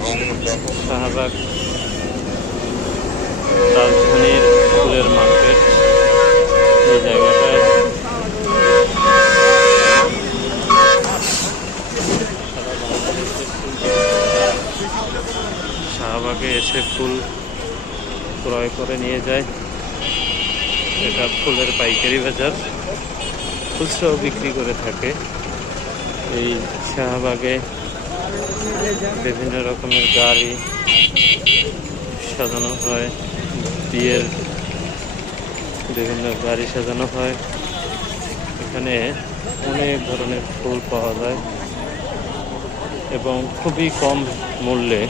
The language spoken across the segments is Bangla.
শাহবাগ রাজধানীর ফুলের মার্কেট। এই জায়গাটায় শাহবাগে এসে ফুল ক্রয় করে নিয়ে যায়। এটা ফুলের পাইকারি বাজার। খুচরাও বিক্রি করে থাকে। এই শাহবাগে বিভিন্ন রকমের গাড়ি সাজানো হয়, বিয়ের বিভিন্ন গাড়ি সাজানো হয়। এখানে অনেক ধরনের ফুল পাওয়া যায় এবং খুবই কম মূল্যে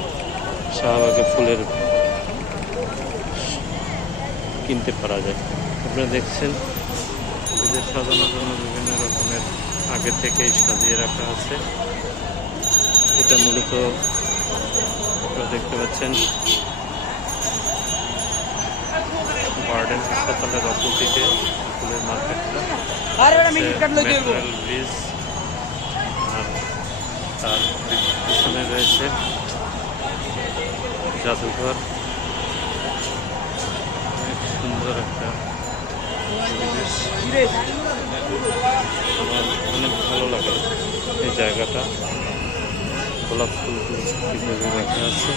শাহবাগে ফুলের কিনতে পারা যায়। আপনারা দেখছেন যে সাজানোর জন্য বিভিন্ন রকমের আগে থেকেই সাজিয়ে রাখা আছে। এটা মূলত আপনারা দেখতে পাচ্ছেন। গার্ডেন হাসপাতালের অপোজিটে ফুলের মার্কেটটা। ব্রিজ আর তার পিছনে রয়েছে জাদুঘর। অনেক সুন্দর একটা আমার অনেক ভালো লাগে এই জায়গাটা। গোলাপ ফুলগুলো কীভাবে রাখা আছে।